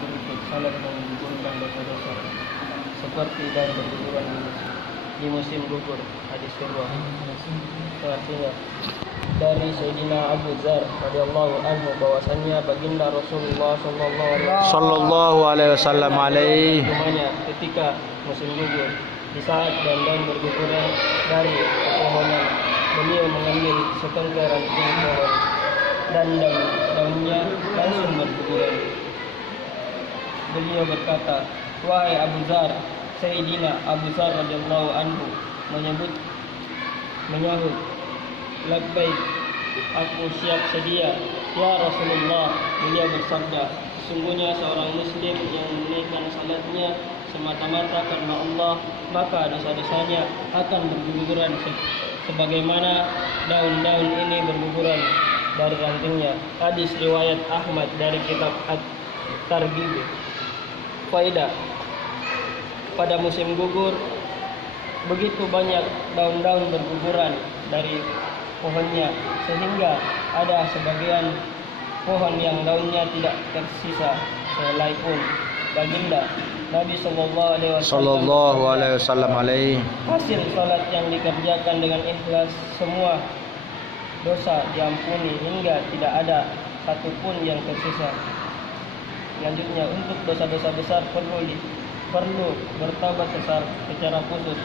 berikut salat menggugurkan dosa-dosa seperti dan berguguran di musim gugur. Hadis kedua. Artinya dari Sayyidina Abu Dzar radhiyallahu anhu bahwasannya baginda Rasulullah sallallahu alaihi wasallam ketika musim gugur, di saat daun-daun berguguran dari pepohonan, beliau mengambil setengah ranting pohon dan daunnya langsung berguguran. Beliau berkata, "Wahai Abu Dzar," Sayyidina Abu Dzar radhiyallahu anhu menyahut, "Labbaik, aku siap sedia, ya Rasulullah." Beliau bersabda, "Sesungguhnya seorang muslim yang menunaikan salatnya semata-mata karena Allah, maka dosa-dosanya akan berguguran sebagaimana daun-daun ini berguguran dari rantingnya." Hadis riwayat Ahmad dari kitab At-Targhib. Faedah: pada musim gugur begitu banyak daun-daun berguguran dari pohonnya, sehingga ada sebagian pohon yang daunnya tidak tersisa sehelai pun. Baginda Nabi sallallahu alaihi wasallam hasil salat yang dikerjakan dengan ikhlas, semua dosa diampuni hingga tidak ada satupun yang tersisa. Selanjutnya, untuk dosa-dosa besar perlu bertaubat secara khusus.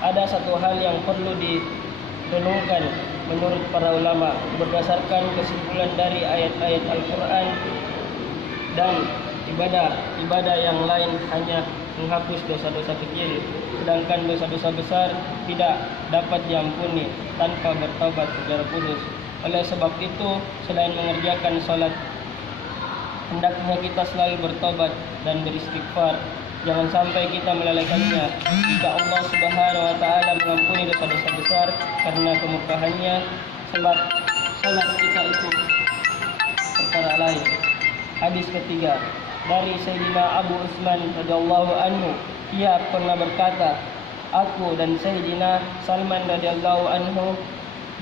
Ada satu hal yang perlu direnungkan menurut para ulama berdasarkan kesimpulan dari ayat-ayat Al-Quran dan ibadah yang lain hanya menghapus dosa-dosa kecil, sedangkan dosa-dosa besar tidak dapat diampuni tanpa bertaubat secara khusus. Oleh sebab itu, selain mengerjakan salat, hendaknya kita selalu bertobat dan beristighfar. Jangan sampai kita melalaikannya. Jika Allah Subhanahu wa taala mengampuni dosa-dosa besar karena kemurkahannya, sebab salat kita itu perkara lain. Hadis ketiga dari Sayyidina Abu Utsman radhiyallahu anhu, ia pernah berkata, "Aku dan Sayyidina Salman radhiyallahu anhu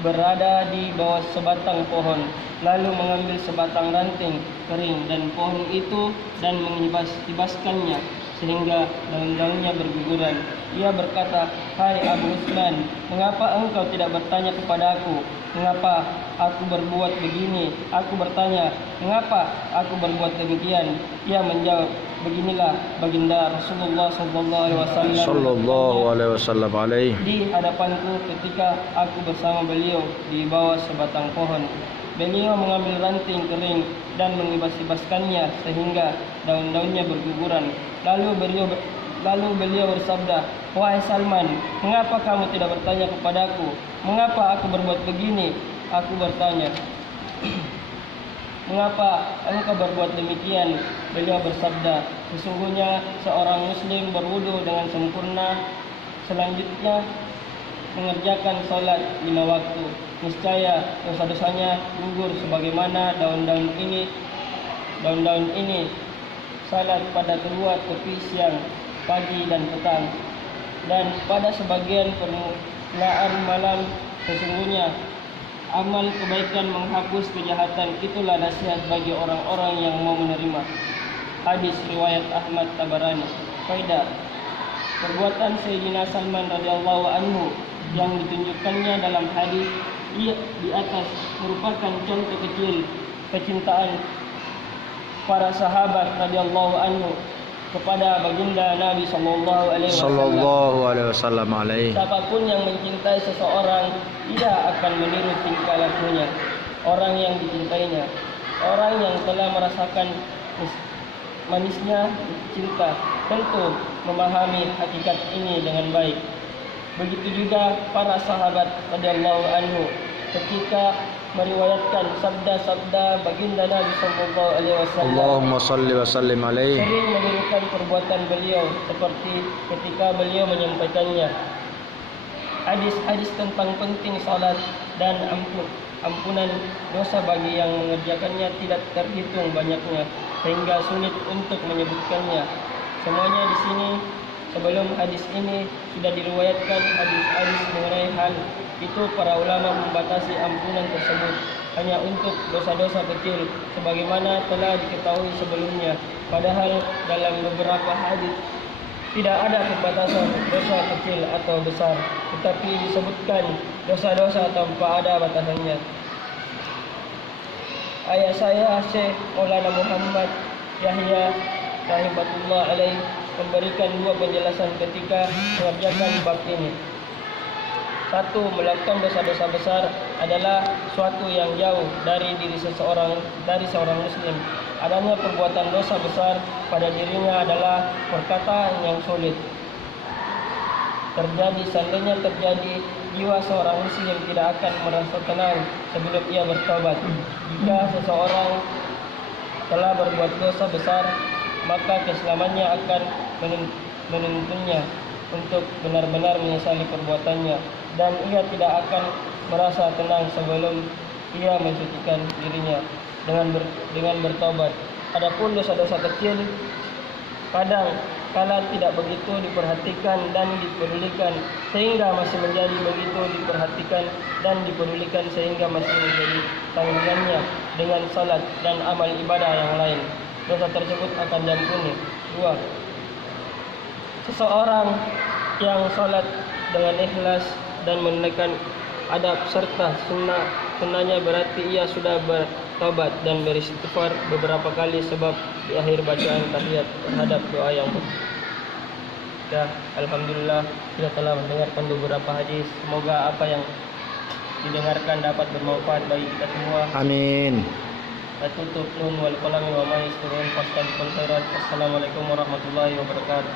berada di bawah sebatang pohon, lalu mengambil sebatang ranting kering dan pohon itu dan mengibaskannya sehingga daun-daunnya berguguran." Ia berkata, "Hai Abu Utsman, mengapa engkau tidak bertanya kepada aku, mengapa aku berbuat begini?" Aku bertanya, "Mengapa aku berbuat demikian?" Ia menjawab, "Beginilah baginda Rasulullah sallallahu alaihi wasallam di hadapanku ketika aku bersama beliau di bawah sebatang pohon. Beliau mengambil ranting kering dan mengibas-ibaskannya sehingga daun-daunnya berguguran. Lalu beliau bersabda, 'Wahai Salman, mengapa kamu tidak bertanya kepadaku, mengapa aku berbuat begini?' Aku bertanya, 'Mengapa engkau berbuat demikian?' Beliau bersabda, 'Sesungguhnya seorang muslim berwudu dengan sempurna, selanjutnya mengerjakan salat 5 waktu, niscaya dosa-dosanya gugur sebagaimana daun-daun ini salat pada kedua tepi siang, pagi dan petang, dan pada sebagian permulaan malam. Sesungguhnya amal kebaikan menghapus kejahatan, itulah nasihat bagi orang-orang yang mau menerima." Hadis riwayat Ahmad Tabarani. Faedah: perbuatan Sayyidina Salman radhiyallahu anhu yang ditunjukkannya dalam hadis di atas merupakan contoh kecil kecintaan para sahabat radhiyallahu anhu kepada baginda Nabi sallallahu alaihi wasallam. Siapapun yang mencintai seseorang tidak akan meniru tingkah lakunya orang yang dicintainya. Orang yang telah merasakan manisnya cinta tentu memahami hakikat ini dengan baik. Begitu juga para sahabat radhiyallahu anhu ketika meriwayatkan sabda-sabda baginda Nabi sallallahu alaihi wasallam. Allahumma shalli wa sallim alaihi. Sering menirukan perbuatan beliau seperti ketika beliau menyampaikannya. Hadis-hadis tentang penting salat dan ampunan dosa bagi yang mengerjakannya tidak terhitung banyaknya sehingga sulit untuk menyebutkannya. Semuanya di sini sebelum hadis ini sudah diriwayatkan hadis-hadis mengenai hal itu. Para ulama membatasi ampunan tersebut hanya untuk dosa-dosa kecil sebagaimana telah diketahui sebelumnya. Padahal dalam beberapa hadis tidak ada pembatasan dosa kecil atau besar, tetapi disebutkan dosa-dosa tanpa ada batasannya. Ayah saya Syekh Maulana Muhammad Yahya rahimahullah alaih memberikan dua penjelasan ketika mengerjakan bab ini. Satu, melakukan dosa-dosa besar adalah suatu yang jauh dari diri seorang muslim. Adanya perbuatan dosa besar pada dirinya adalah perkataan yang sulit. Seandainya terjadi, jiwa seorang muslim tidak akan merasa tenang sebelum ia bertobat. Jika seseorang telah berbuat dosa besar, maka keselamanya akan menuntunnya untuk benar-benar menyesali perbuatannya, dan ia tidak akan merasa tenang sebelum ia mensucikan dirinya dengan bertobat. Adapun dosa-dosa kecil kadang kala tidak begitu diperhatikan dan dipedulikan sehingga masih menjadi begitu diperhatikan dan dipedulikan sehingga masih menjadi tanggungannya dengan salat dan amal ibadah yang lain. Dosa tersebut akan diampuni. 2. Seseorang yang salat dengan ikhlas dan menunaikan adab serta sunnahnya berarti ia sudah bertobat dan beristighfar beberapa kali, sebab di akhir bacaan tahiyat terhadap doa yang ya, alhamdulillah kita telah mendengarkan beberapa hadis. Semoga apa yang didengarkan dapat bermanfaat bagi kita semua. Amin. Tutup nun wal qalami wa ma yasturun. Assalamualaikum warahmatullahi wabarakatuh.